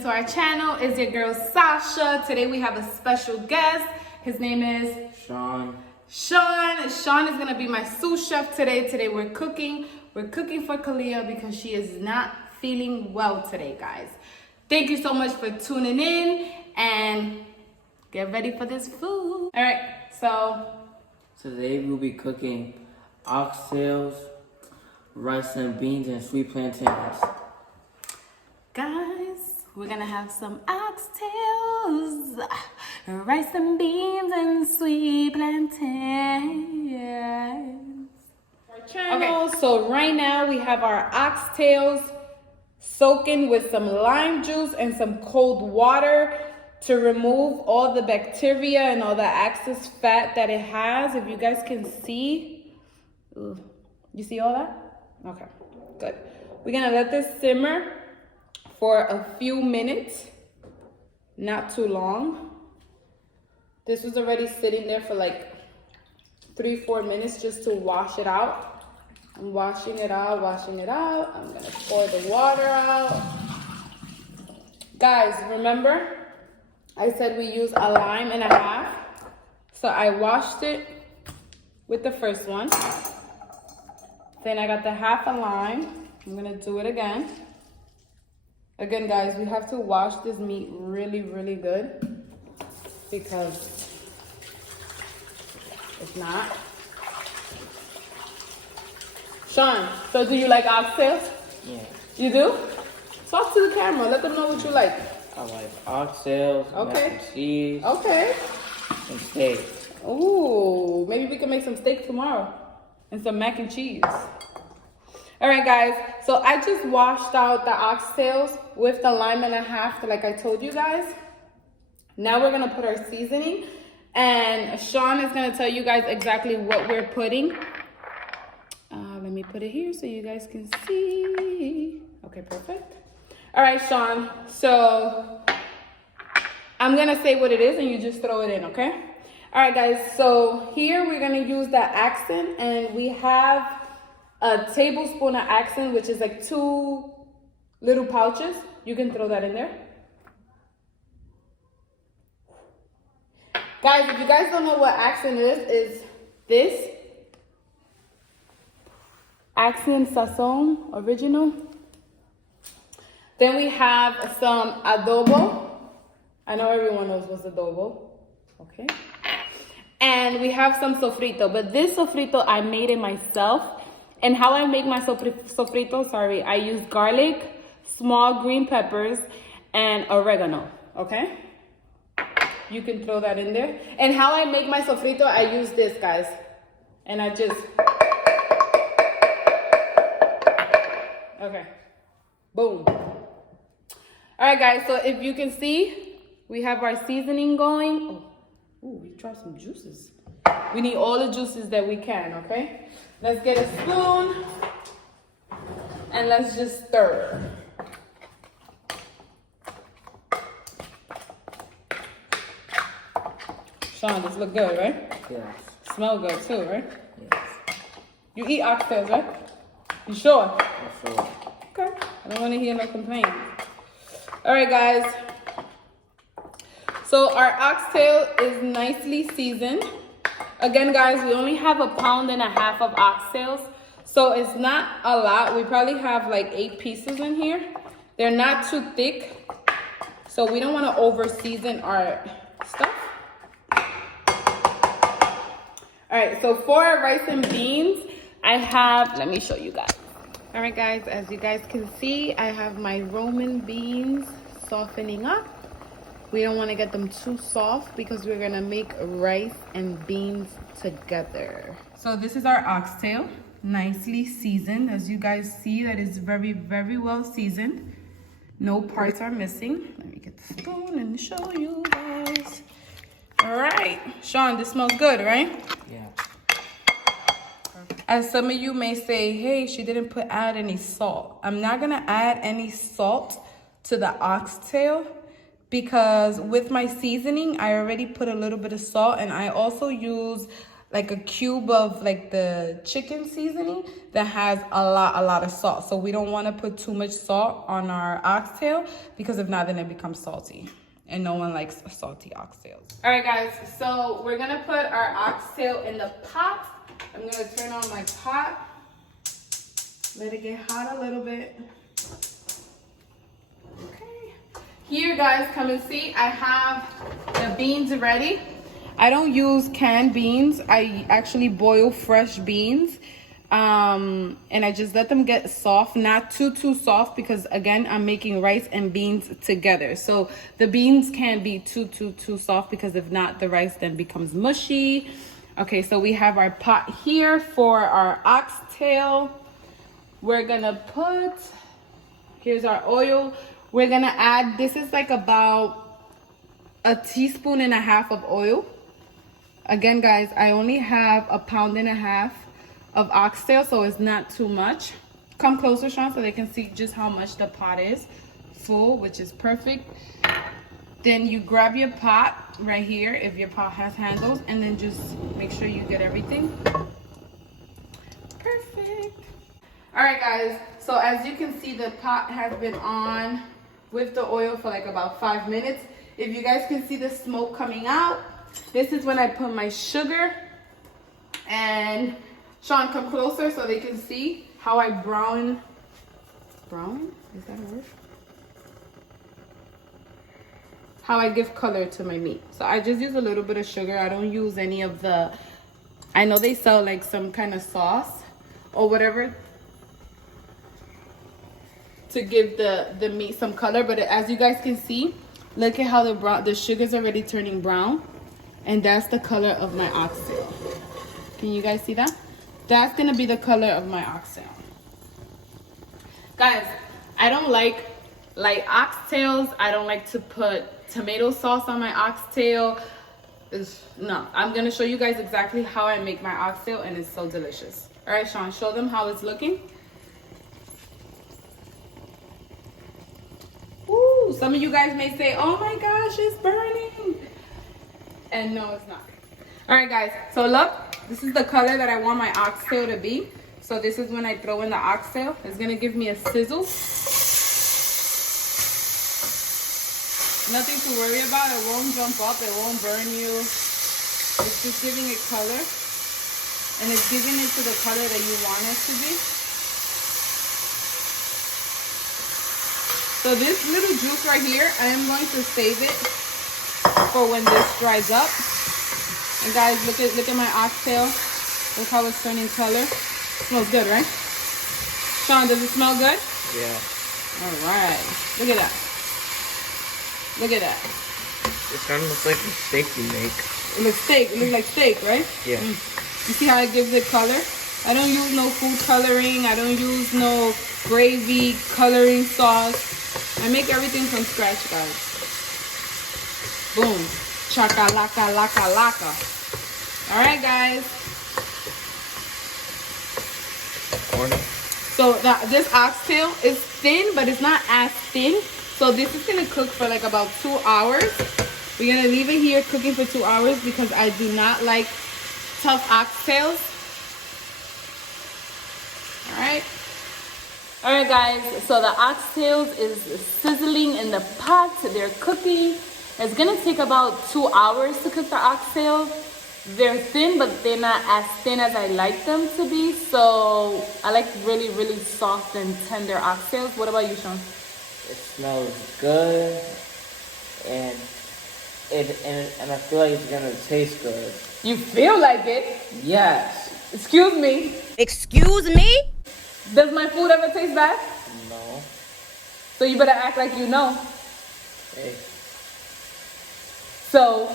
into our channel. It's your girl Sasha. Today we have a special guest. His name is Sean. Sean is gonna be my sous chef today. Today we're cooking. We're cooking for Kalia because she is not feeling well today, guys. Thank you so much for tuning in and get ready for this food. All right, so Today we'll be cooking oxtails, rice and beans, and sweet plantains. guys, we're gonna have some oxtails, rice and beans, and sweet plantains. Okay, so right now we have our oxtails soaking with some lime juice and some cold water to remove all the bacteria and all the excess fat that it has. If you guys can see, ooh, you see all that? Okay, good. We're gonna let this simmer for a few minutes, not too long. This was already sitting there for like 3-4 minutes just to wash it out. I'm washing it out. I'm gonna pour the water out. Guys, remember, I said we use a lime and a half. So I washed it with the first one. Then I got the half a lime. I'm gonna do it again. Again, guys, we have to wash this meat really, really good because if not. Sean, so do you like oxtails? Yeah. You do? Talk to the camera. Let them know what you like. I like oxtails, Okay. mac and cheese, Okay. and steak. Ooh, maybe we can make some steak tomorrow and some mac and cheese. All right, guys. So I just washed out the oxtails with the lime and a half, like I told you guys. Now we're gonna put our seasoning, and Sean is gonna tell you guys exactly what we're putting. Let me put it here so you guys can see. Okay, perfect. All right, Sean. So I'm gonna say what it is, and you just throw it in, okay? All right, guys. So here we're gonna use the accent, and we have a tablespoon of accent, which is like 2 little pouches. You can throw that in there. Guys, if you guys don't know what accent is this. Accent Sazon Original. Then we have some adobo. I know everyone knows what's adobo. Okay. And we have some sofrito, but this sofrito I made it myself. And how I make my sofrito, I use garlic, small green peppers, and oregano, okay? You can throw that in there. And how I make my sofrito, I use this, guys. And I just, okay, boom. All right, guys, so if you can see, we have our seasoning going. Oh, ooh, we dropped some juices. We need all the juices that we can, okay? Let's get a spoon and let's just stir. Sean, this look good, right? Yes. Smell good too, right? Yes. You eat oxtails, right? You sure? I'm sure. Okay. I don't want to hear no complaints. All right, guys. So our oxtail is nicely seasoned. Again, guys, we only have 1.5 pounds of oxtails, so it's not a lot. We probably have like 8 pieces in here. They're not too thick, so we don't want to over season our stuff. All right, so for our rice and beans, I have, let me show you guys. All right, guys, as you guys can see, I have my Roman beans softening up. We don't want to get them too soft because we're going to make rice and beans together. So this is our oxtail, nicely seasoned. As you guys see, that is very, very well seasoned. No parts are missing. Let me get the spoon and show you guys. All right. Sean, this smells good, right? Yeah. As some of you may say, hey, she didn't add any salt. I'm not going to add any salt to the oxtail, because with my seasoning, I already put a little bit of salt, and I also use like a cube of like the chicken seasoning that has a lot of salt. So we don't want to put too much salt on our oxtail, because if not, then it becomes salty. And no one likes salty oxtails. All right, guys, so we're gonna put our oxtail in the pot. I'm gonna turn on my pot. Let it get hot a little bit. Okay. Here, guys, come and see. I have the beans ready. I don't use canned beans. I actually boil fresh beans. And I just let them get soft, not too soft, because again, I'm making rice and beans together. So the beans can't be too soft, because if not, the rice then becomes mushy. Okay, so we have our pot here for our oxtail. We're gonna put, here's our oil. We're gonna add, this is like about 1.5 teaspoons of oil. Again, guys, I only have 1.5 pounds of oxtail, so it's not too much. Come closer, Sean, so they can see just how much the pot is full, which is perfect. Then you grab your pot right here, if your pot has handles, and then just make sure you get everything. Perfect. All right, guys, so as you can see, the pot has been on with the oil for like about 5 minutes. If you guys can see the smoke coming out, this is when I put my sugar. And Sean, come closer so they can see how I brown? Is that a word? How I give color to my meat. So I just use a little bit of sugar. I don't use any of the, I know they sell like some kind of sauce or whatever to give the meat some color, but as you guys can see, look at how the sugar's already turning brown, and that's the color of my oxtail. Can you guys see that? That's gonna be the color of my oxtail. Guys, I don't like oxtails. I don't like to put tomato sauce on my oxtail. No, I'm gonna show you guys exactly how I make my oxtail, and it's so delicious. All right, Sean, show them how it's looking. Ooh, some of you guys may say, oh my gosh, it's burning. And no, it's not. All right, guys, so look, this is the color that I want my oxtail to be. So this is when I throw in the oxtail. It's gonna give me a sizzle. Nothing to worry about. It won't jump up, it won't burn you. It's just giving it color. And it's giving it to the color that you want it to be. So this little juice right here, I am going to save it for when this dries up. And guys, look at my oxtail. Look how it's turning color. Smells good, right? Sean, does it smell good? Yeah. All right. Look at that. Look at that. It kind of looks like the steak you make. It looks steak. It looks like steak, right? Yeah. You see how it gives it color? I don't use no food coloring. I don't use no gravy coloring sauce. I make everything from scratch, guys. Boom. Chaka laka laka laka. All right, guys. So this oxtail is thin, but it's not as thin. So this is gonna cook for like about 2 hours. We're gonna leave it here cooking for 2 hours because I do not like tough oxtails. All right, guys, so the oxtails is sizzling in the pot. They're cooking. It's gonna take about 2 hours to cook the oxtails. They're thin, but they're not as thin as I like them to be. So I like really, really soft and tender oxtails. What about you, Sean? It smells good, and I feel like it's gonna taste good. You feel like it? Yes. Excuse me? Excuse me? Does my food ever taste bad? No. So you better act like you know. Hey. So.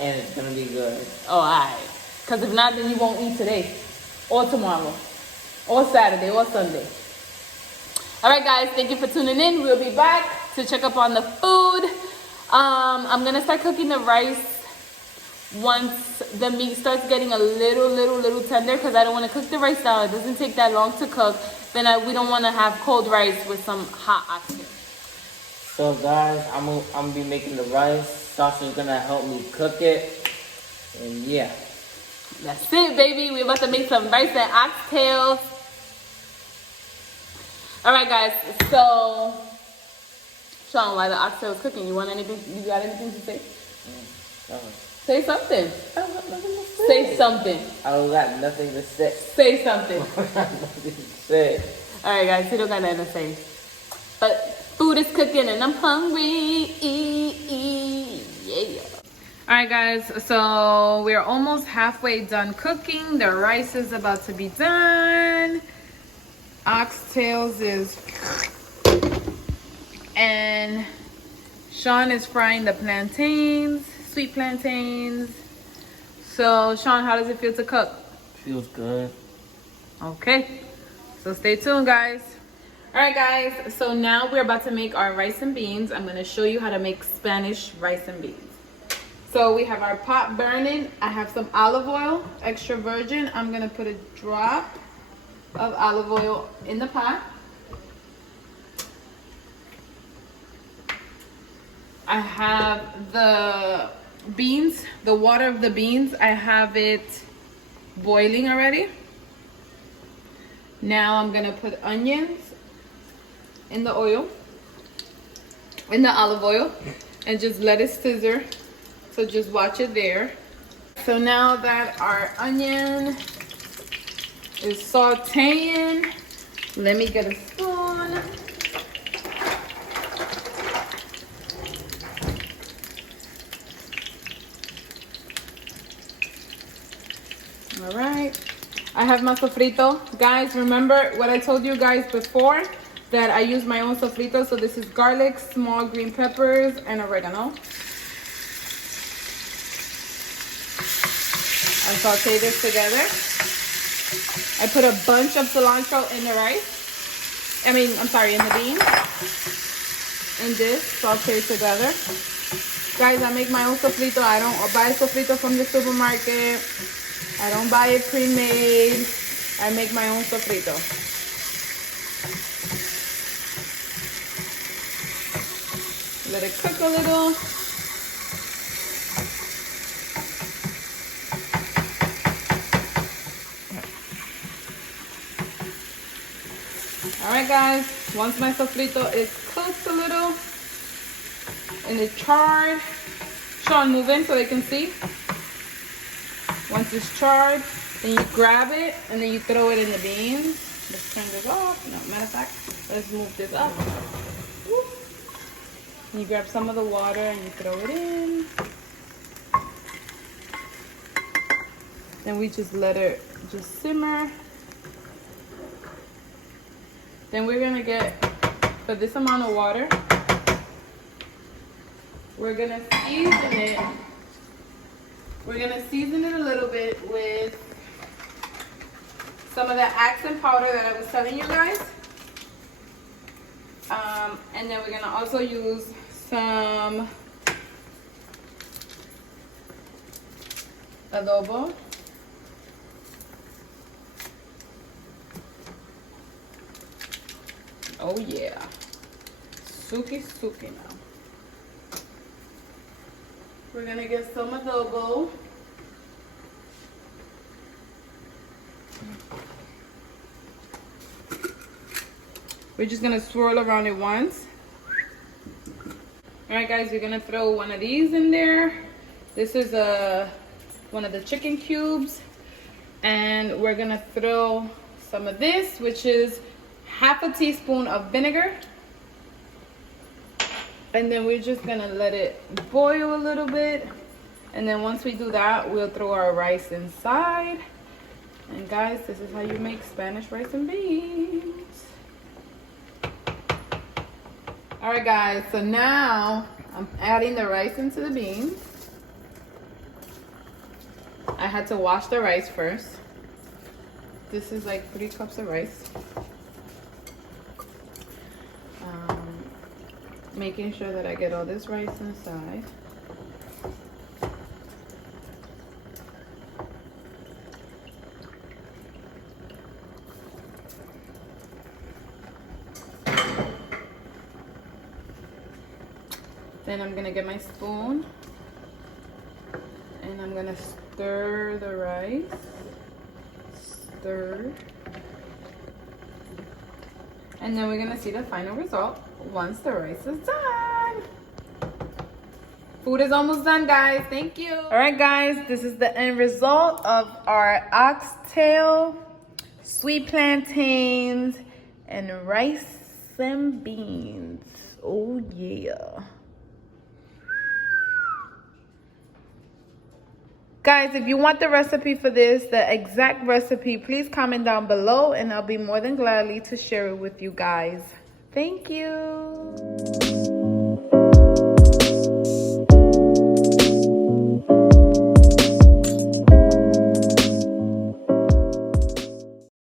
And it's gonna be good. Oh, alright. Because if not, then you won't eat today. Or tomorrow. Or Saturday. Or Sunday. Alright, guys. Thank you for tuning in. We'll be back to check up on the food. I'm going to start cooking the rice once the meat starts getting a little tender, because I don't want to cook the rice down. It doesn't take that long to cook. Then we don't want to have cold rice with some hot oxtail. So guys, I'm gonna be making the rice. Sasha's gonna help me cook it, and yeah. That's it, baby. We're about to make some rice and oxtails. All right, guys. So, Sean, while the oxtail is cooking, you want anything? You got anything to say? No. Say something. I don't got nothing to say. Say something. I don't got nothing to say. Say something. I don't got nothing to say. All right, guys. We don't got nothing to say. But food is cooking and I'm hungry. Yeah. All right, guys. So we're almost halfway done cooking. The rice is about to be done. Oxtails is... And Sean is frying the plantains. Sweet plantains. So, Sean, how does it feel to cook? Feels good. Okay. So stay tuned, guys. All right, guys. So now we're about to make our rice and beans. I'm going to show you how to make Spanish rice and beans. So we have our pot burning. I have some olive oil, extra virgin. I'm going to put a drop of olive oil in the pot. I have the beans, the water of the beans. I have it boiling already. Now I'm gonna put onions in the oil, in the olive oil, and just let it scissor. So just watch it there. So now that our onion is sauteing, let me get a spoon. All right, I have my sofrito. Guys, remember what I told you guys before, that I use my own sofrito. So this is garlic, small green peppers, and oregano. I saute this together. I put a bunch of cilantro in the rice. In the beans. And this, saute together. Guys, I make my own sofrito. I don't buy sofrito from the supermarket. I don't buy it pre-made. I make my own sofrito. Let it cook a little. All right, guys. Once my sofrito is cooked a little and it's charred, Sean, move in so they can see. Once it's charred, then you grab it and then you throw it in the beans. Let's turn this off. No, matter of fact, let's move this up. Whoop. And you grab some of the water and you throw it in. Then we just let it just simmer. Then we're gonna get, for this amount of water, we're gonna season it. We're gonna season it a little bit with some of the accent powder that I was telling you guys. And then we're gonna also use some adobo. Oh yeah. Suki now. We're gonna get some adobo. We're just gonna swirl around it once. All right, guys, we're gonna throw one of these in there. This is one of the chicken cubes. And we're gonna throw some of this, which is half a teaspoon of vinegar. And then we're just gonna let it boil a little bit. And then once we do that, we'll throw our rice inside. And guys, this is how you make Spanish rice and beans. All right, guys, so now I'm adding the rice into the beans. I had to wash the rice first. This is like 3 cups of rice. Making sure that I get all this rice inside. Then I'm gonna get my spoon And I'm gonna stir the rice. Stir. And then we're gonna see the final result once the rice is done. Food is almost done, guys. Thank you. All right, guys, this is the end result of our oxtail, sweet plantains, and rice and beans. Oh yeah. Guys, if you want the recipe for this, the exact recipe, please comment down below and I'll be more than gladly to share it with you guys. Thank you.